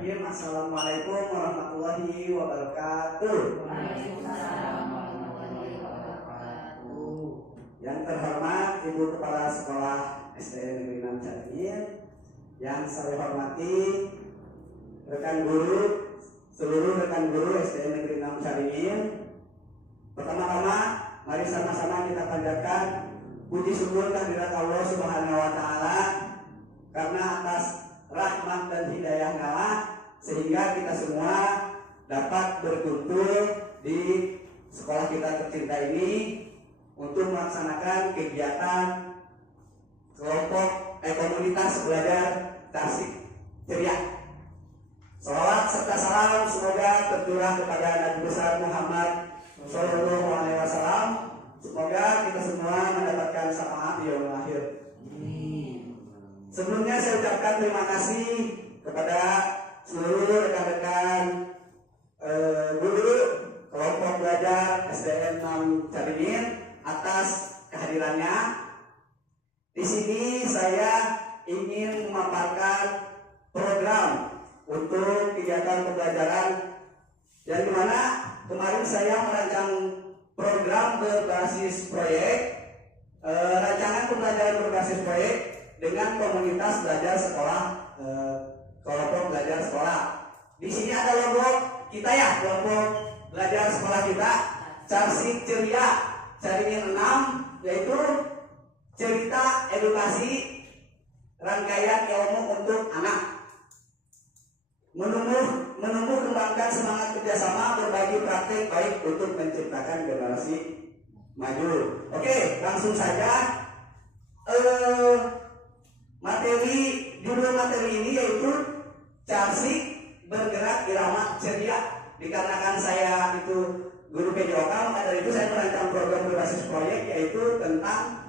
Bismillahirrahmanirrahim. Assalamualaikum warahmatullahi wabarakatuh. Waalaikumsalam warahmatullahi wabarakatuh. Yang terhormat Ibu Kepala Sekolah SDN Negeri 6 Caringin, yang saya hormati rekan guru, seluruh rekan guru SDN Negeri 6 Caringin. Pertama-tama, mari sama-sama kita panjatkan puji syukur kehadirat Allah Subhanahu wa Ta'ala, karena atas rahmat dan hidayahnya sehingga kita semua dapat berkumpul di sekolah kita tercinta ini untuk melaksanakan kegiatan komunitas belajar Tasik Ceria. Salawat serta salam semoga tercurah kepada Nabi besar Muhammad Sallallahu Alaihi Wasallam. Semoga kita semua mendapatkan syafaat di yaumil akhir. Sebelumnya saya ucapkan terima kasih kepada seluruh rekan-rekan guru kelompok belajar SDN 6 Caringin atas kehadirannya. Di sini saya ingin memaparkan program untuk kegiatan pembelajaran yang dimana kemarin saya merancang program berbasis proyek, rancangan pembelajaran berbasis proyek dengan komunitas belajar sekolah, kelompok belajar sekolah. Di sini ada logo kita ya, kelompok belajar sekolah kita, Tasik Ceria Caringin 6, yaitu cerita edukasi rangkaian ilmu untuk anak. Menumbuh kembangkan semangat kerjasama berbagi praktek baik untuk menciptakan generasi maju. Oke, langsung saja. Judul materi ini yaitu Tasik Bergerak Irama Ceria. Dikarenakan saya itu guru PJOK, maka dari itu saya merancang program berbasis proyek yaitu tentang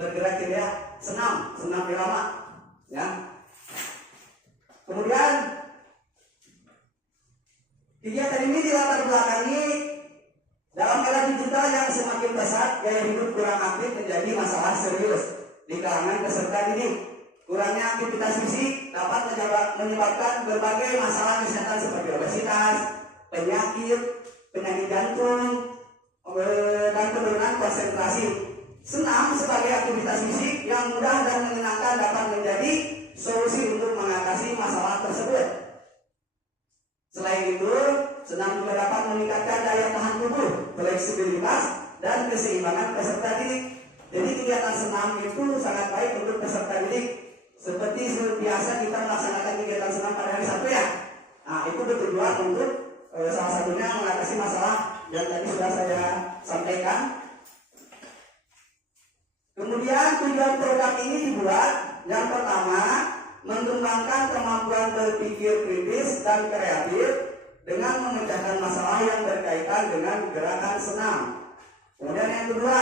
bergerak ceria senam irama. Ya. Kemudian kegiatan ini dilatar belakangi dalam era digital yang semakin pesat, gaya hidup kurang aktif menjadi masalah serius di kalangan peserta didik. Kurangnya aktivitas fisik dapat menyebabkan berbagai masalah kesehatan seperti obesitas, penyakit jantung, dan penurunan konsentrasi. Senam sebagai aktivitas fisik yang mudah dan menyenangkan dapat menjadi solusi untuk mengatasi masalah tersebut. Selain itu, senam juga dapat meningkatkan daya tahan tubuh, fleksibilitas, dan keseimbangan peserta didik. Jadi kegiatan senam itu sangat baik untuk peserta didik. Seperti biasa kita melaksanakan kegiatan senam pada hari Sabtu ya. Nah, itu bertujuan untuk salah satunya mengatasi masalah yang tadi sudah saya sampaikan. Kemudian tujuan program ini dibuat yang pertama, mengembangkan kemampuan berpikir kritis dan kreatif dengan memecahkan masalah yang berkaitan dengan gerakan senam. Kemudian yang kedua,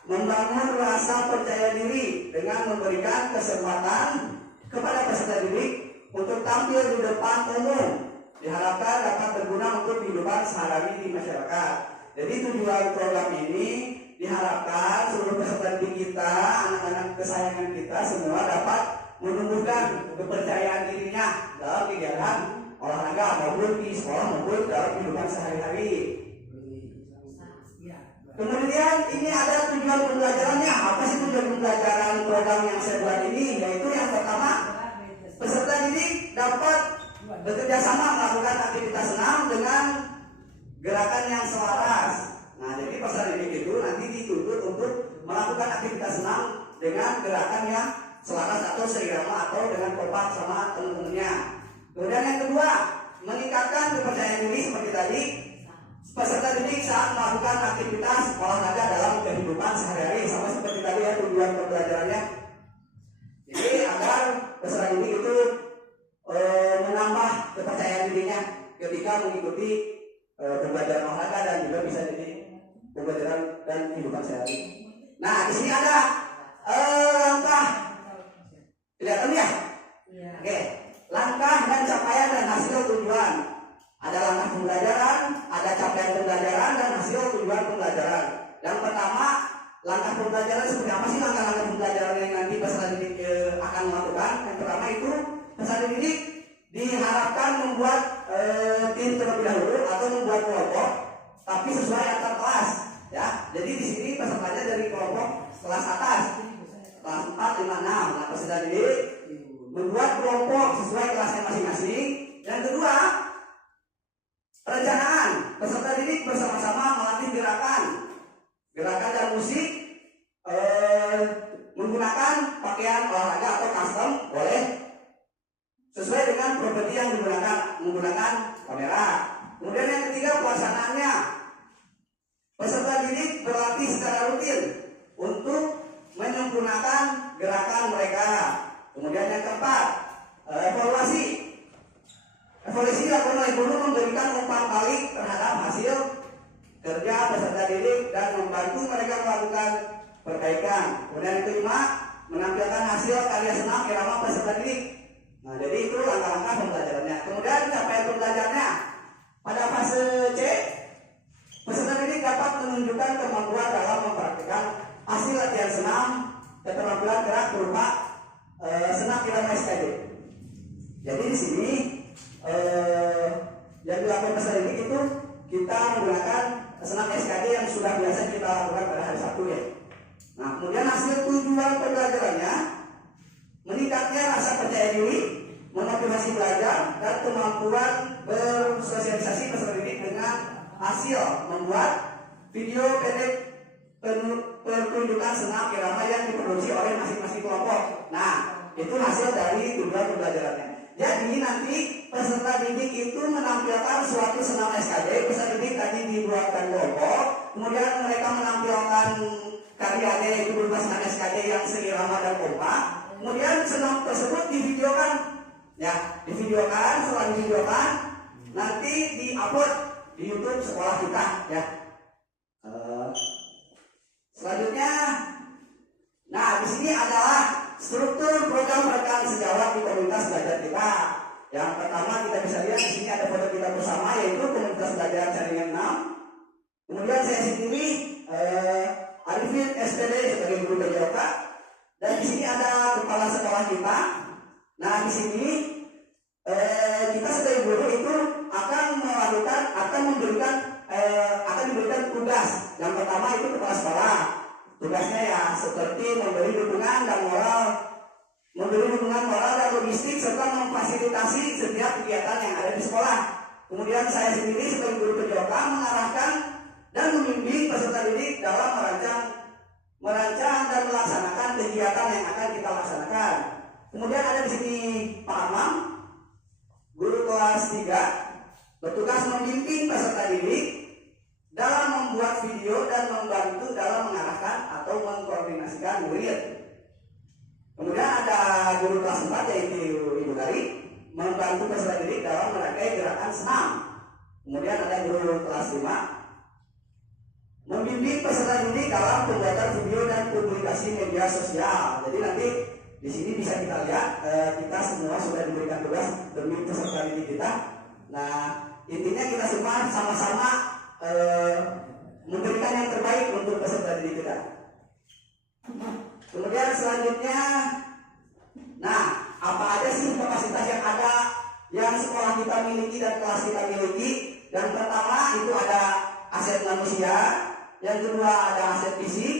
membangun rasa percaya diri dengan memberikan kesempatan kepada peserta didik untuk tampil di depan umum. Diharapkan dapat berguna untuk kehidupan sehari-hari di masyarakat. Jadi tujuan program ini diharapkan seluruh peserta didik kita, anak-anak kesayangan kita semua dapat menumbuhkan kepercayaan dirinya dalam kegiatan olahraga maupun di sekolah maupun dalam kehidupan sehari-hari. Kemudian ini ada tujuan pembelajarannya. Apa sih tujuan pembelajaran program yang saya buat ini? Yaitu yang pertama, peserta didik dapat bekerja sama melakukan aktivitas senam dengan gerakan yang selaras. Nah, jadi peserta didik itu nanti dituntut untuk melakukan aktivitas senam dengan gerakan yang selaras atau seirama atau dengan kompak sama teman-temannya. Kemudian yang kedua, meningkatkan kepercayaan diri seperti tadi. Peserta didik saat melakukan aktivitas olahraga dalam kehidupan sehari-hari, sama seperti tadi ya tujuan pembelajarannya. Jadi agar peserta didik itu menambah kepercayaan dirinya ketika mengikuti pembelajaran olahraga dan juga bisa jadi pembelajaran dan kehidupan sehari-hari. Nah, di sini ada langkah, kelihatan ya? Oke, langkah dan capaian dan hasil tujuan. Ada langkah pembelajaran, ada capaian pembelajaran, dan hasil tujuan pembelajaran. Yang pertama, langkah pembelajaran seperti apa sih langkah-langkah pembelajaran yang nanti peserta didik akan melakukan? Yang pertama itu peserta didik diharapkan dengan properti yang menggunakan kamera. Kemudian yang ketiga, pelaksanaannya. Peserta didik berlatih secara rutin untuk menyempurnakan gerakan mereka. Kemudian yang keempat, evaluasi. Evaluasi dilakukan oleh guru memberikan umpan balik terhadap hasil kerja peserta didik dan membantu mereka melakukan perbaikan. Kemudian yang kelima, menampilkan hasil karya senam irama peserta didik. Nah, jadi itu langkah-langkah pembelajarannya. Kemudian capaian pembelajarannya. Pada fase C, peserta didik dapat menunjukkan kemampuan dalam mempraktikkan hasil latihan senam, keterampilan gerak berupa senam irama SKD. Jadi di sini yang dilakukan peserta didik itu kita menggunakan senam SKD yang sudah biasa kita lakukan pada hari Sabtu ya. Nah, kemudian hasil tujuan pembelajarannya meningkatnya rasa percaya diri, memotivasi belajar, dan kemampuan bersosialisasi peserta didik dengan hasil membuat video pendek pertunjukan senam irama yang diproduksi oleh masing-masing kelompok. Nah, itu hasil dari tujuan pembelajarannya. Jadi nanti peserta didik itu menampilkan suatu senam SKD, peserta didik tadi dibuatkan kelompok, kemudian mereka menampilkan karyanya yaitu berupa senam SKD yang seirama dan kompak. Kemudian senam tersebut divideokan, ya, divideokan. Setelah divideokan, nanti diupload di YouTube sekolah kita, ya. Selanjutnya, nah di sini adalah struktur program perekam sejawat di komunitas belajar kita. Yang pertama kita bisa lihat di sini ada foto kita bersama yaitu komunitas belajar jaringan 6. Kemudian saya sendiri Arifin SPD sebagai guru BJOK. Dan di sini ada kepala sekolah kita. Nah di sini kita sebagai guru itu akan diberikan tugas. Yang pertama itu kepala sekolah. Tugasnya ya seperti memberi dukungan moral dan logistik serta memfasilitasi setiap kegiatan yang ada di sekolah. Kemudian saya sendiri sebagai guru BJOK mengarahkan dan membimbing peserta didik dalam merancang dan melaksanakan kegiatan yang akan kita laksanakan. Kemudian ada di sini Pak Amam, guru kelas 3, bertugas membimbing peserta didik dalam membuat video dan membantu dalam mengarahkan atau mengkoordinasikan murid. Kemudian ada guru kelas 4 yaitu Ibu Dari, membantu peserta didik dalam merangkai gerakan senam. Kemudian ada guru kelas 5, membimbing peserta didik dalam pembuatan video dan publikasi media sosial. Jadi nanti di sini bisa kita lihat kita semua sudah diberikan tugas demi peserta didik kita. Nah intinya kita semua sama-sama memberikan yang terbaik untuk peserta didik kita. Kemudian selanjutnya, nah apa aja sih kapasitas yang ada yang sekolah kita miliki dan kelas kita miliki? Yang pertama itu ada aset manusia. Yang kedua ada aset fisik,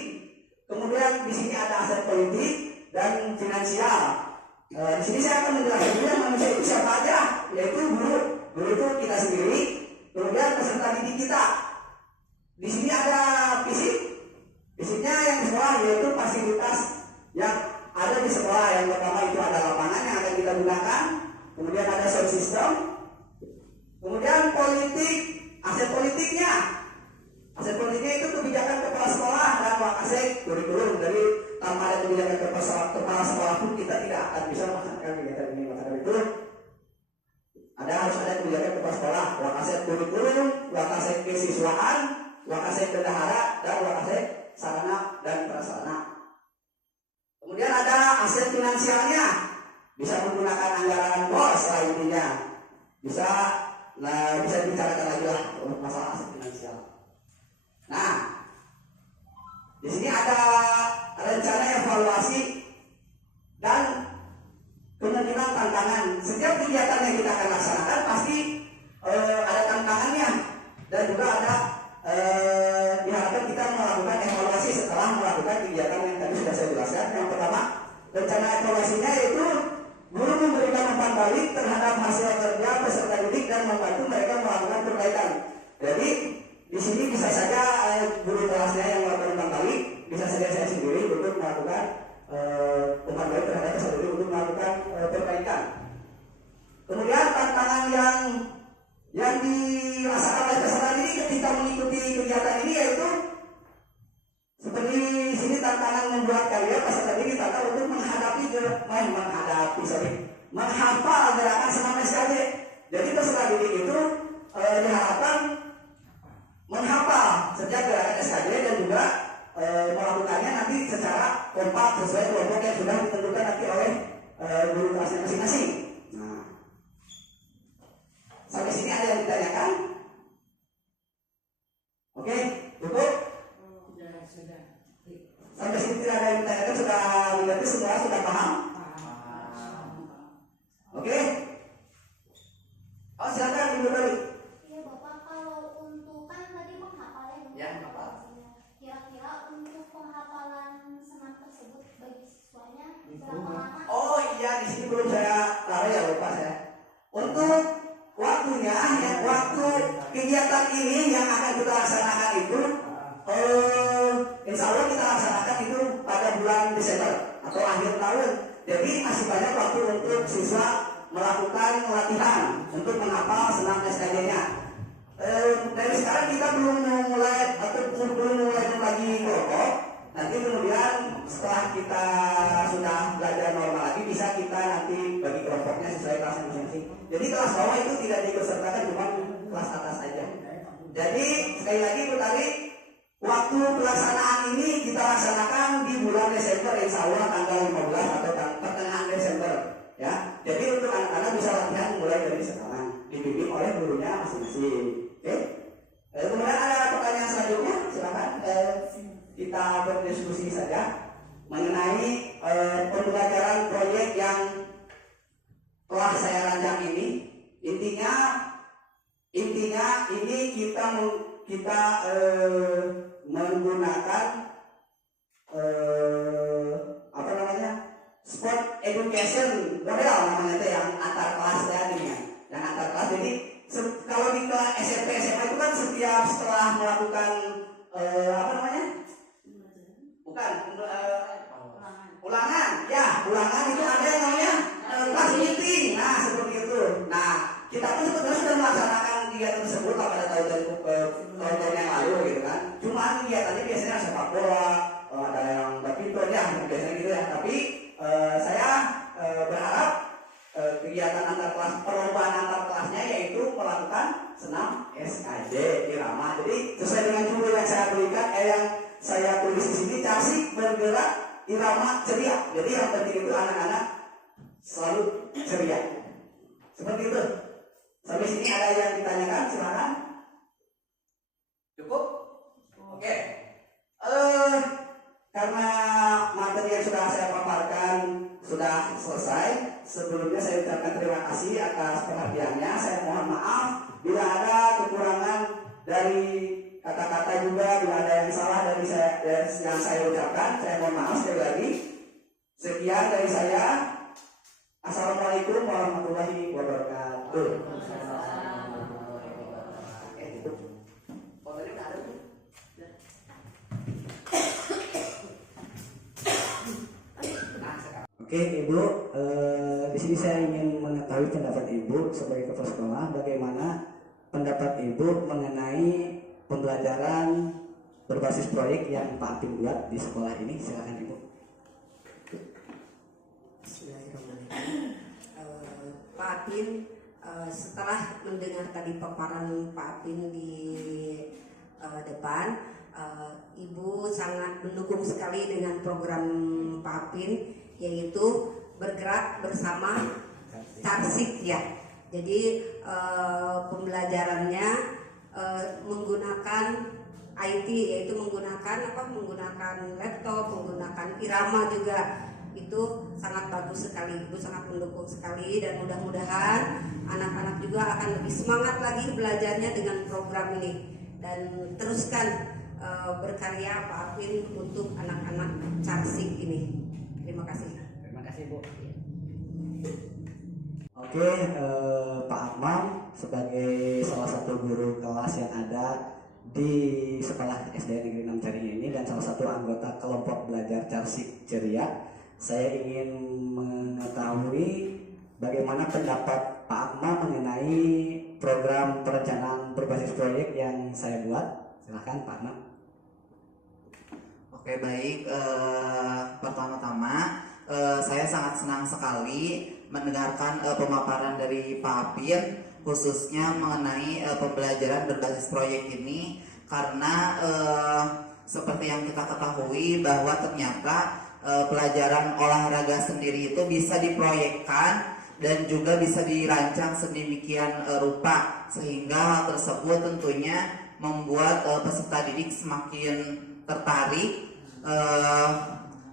kemudian di sini ada aset politik dan finansial. Di sini saya akan menjelaskan dulu manusia itu siapa aja, yaitu guru. Guru itu kita sendiri, kemudian peserta didik kita. Di sini ada fisik, fisiknya yang di sekolah yaitu fasilitas yang ada di sekolah. Yang pertama itu ada lapangan yang akan kita gunakan, kemudian ada sound system, kemudian politik, aset politiknya. Aset politiknya itu kebijakan kepala sekolah dan wakasek kurikulum. Dari tanpa ada kebijakan kepala sekolah pun kita tidak akan bisa melaksanakan kegiatan ini. Maka itu harus ada kebijakan kepala sekolah, wakasek kurikulum, wakasek kesiswaan, wakasek bendahara, dan wakasek sarana dan prasarana. Kemudian ada aset finansialnya, bisa menggunakan anggaran BOS lah intinya. Bisa dibicarakan lagi lah masalah aset finansial. Nah, di sini ada rencana evaluasi dan kemungkinan tantangan. Setiap kegiatan yang kita akan laksanakan pasti ada tantangannya dan juga ada diharapkan kita melakukan evaluasi setelah melakukan kegiatan yang tadi sudah saya jelaskan. Yang pertama, rencana evaluasinya yaitu guru memberikan umpan balik terhadap hasil kerja peserta didik dan membantu mereka melakukan perbaikan. Jadi di sini bisa saja guru kelasnya yang melakukan umpan balik, bisa saja saya sendiri untuk melakukan umpan balik terhadap peserta didik untuk melakukan perbaikan. Jadi peserta didik itu diharapkan menghafal setiap gerakan SKJ dan juga melakukannya nanti secara kompak sesuai kelompok yang sudah ditentukan nanti oleh guru kelasnya masing-masing. Nah, sampai sini ada yang ditanyakan? Oke, cukup? Sudah. Sampai sini tidak ada yang ditanyakan, sudah mengerti semua, sudah paham? Oke? Oh silakan Ibu Doli. Iya Bapak, kalau untuk kan tadi penghafalnya Ya, menghafal. Kira-kira untuk penghafalan senam tersebut bagi siswanya berapa lama? Oh iya, di sini belum saya tahu ya, lupa saya. Untuk waktunya, ya, waktu kegiatan ini yang akan kita laksanakan itu, insya Allah kita laksanakan itu pada bulan Desember atau akhir tahun. Jadi masih banyak waktu untuk siswa melakukan latihan untuk menghafal senam SKJ-nya. Dari sekarang kita belum mulai atau belum mulai lagi kelompok. Nanti kemudian setelah kita sudah belajar normal lagi, bisa kita nanti bagi kelompoknya sesuai kelas masing-masing. Jadi kelas bawah itu tidak diikutsertakan, cuma kelas atas saja. Jadi sekali lagi Bu Tari, waktu pelaksanaan ini kita laksanakan di bulan Desember, insya Allah tanggal 15 atau pertengahan Desember. Ya, jadi untuk anak-anak bisa latihan mulai dari sekarang, dibimbing oleh gurunya masing-masing. Oke? Kemudian ada pertanyaan selanjutnya, silakan kita berdiskusi saja mengenai pembelajaran proyek yang telah saya rancang ini. Intinya ini kita menggunakan apa namanya, sport education model namanya itu, yang antar kelas tadi ya, yang antar kelas. Jadi kalau di kelas SMP SMA itu kan setiap setelah melakukan apa namanya, bukan ulangan ya, ulangan itu ada yang namanya kelas meeting. Nah seperti itu. Nah kita pun sebetulnya sudah melaksanakan kegiatan tersebut pada tahun-tahun yang lalu gitu kan. Cuma kegiatannya biasanya sepak bola, ada yang badminton ya, biasanya gitu ya. Tapi saya berharap kegiatan antar kelas, perlombaan antar kelasnya yaitu melakukan senam SKJ irama. Jadi sesuai dengan judul yang saya berikan, yang saya tulis di sini, Carsik bergerak irama ceria. Jadi yang penting itu anak-anak selalu ceria. Seperti itu. Sampai sini ada yang ditanyakan, silakan. Cukup? Oke. Karena materi yang sudah saya paparkan sudah selesai, sebelumnya saya ucapkan terima kasih atas perhatiannya. Saya mohon maaf bila ada kekurangan dari kata-kata, juga bila ada yang salah dari yang saya ucapkan, saya mohon maaf sekali lagi. Sekian dari saya. Assalamualaikum warahmatullahi wabarakatuh. Oke Ibu, di sini saya ingin mengetahui pendapat Ibu sebagai kepala sekolah. Bagaimana pendapat Ibu mengenai pembelajaran berbasis proyek yang Pak Apin buat di sekolah ini? Silakan Ibu. Bismillahirrahmanirrahim. Pak Apin, setelah mendengar tadi paparan Pak Apin di depan, Ibu sangat mendukung sekali dengan program Pak Apin, yaitu bergerak bersama Carsik ya. Jadi pembelajarannya menggunakan IT, yaitu menggunakan laptop, menggunakan irama juga. Itu sangat bagus sekali, Ibu sangat mendukung sekali, dan mudah-mudahan anak-anak juga akan lebih semangat lagi belajarnya dengan program ini, dan teruskan berkarya Pak Apin untuk anak-anak Carsik ini. Terima kasih. Terima kasih Bu. Oke, Pak Akmal sebagai salah satu guru kelas yang ada di sekolah SD Negeri 6 Caringin ini dan salah satu anggota kelompok belajar Carsik Ceria, saya ingin mengetahui bagaimana pendapat Pak Akmal mengenai program perencanaan berbasis proyek yang saya buat. Silakan Pak Akmal. Oke baik, pertama-tama saya sangat senang sekali mendengarkan pemaparan dari Pak Apin khususnya mengenai pembelajaran berbasis proyek ini, karena seperti yang kita ketahui bahwa ternyata pelajaran olahraga sendiri itu bisa diproyekkan dan juga bisa dirancang sedemikian rupa, sehingga hal tersebut tentunya membuat peserta didik semakin tertarik,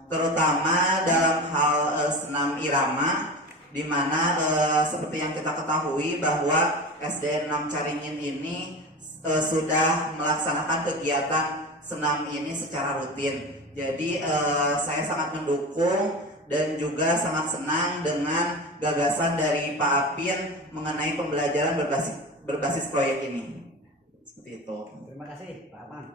terutama dalam hal senam irama, di mana seperti yang kita ketahui bahwa SDN 6 Caringin ini sudah melaksanakan kegiatan senam ini secara rutin. Jadi saya sangat mendukung dan juga sangat senang dengan gagasan dari Pak Apin mengenai pembelajaran berbasis proyek ini. Seperti itu. Terima kasih Pak Aman.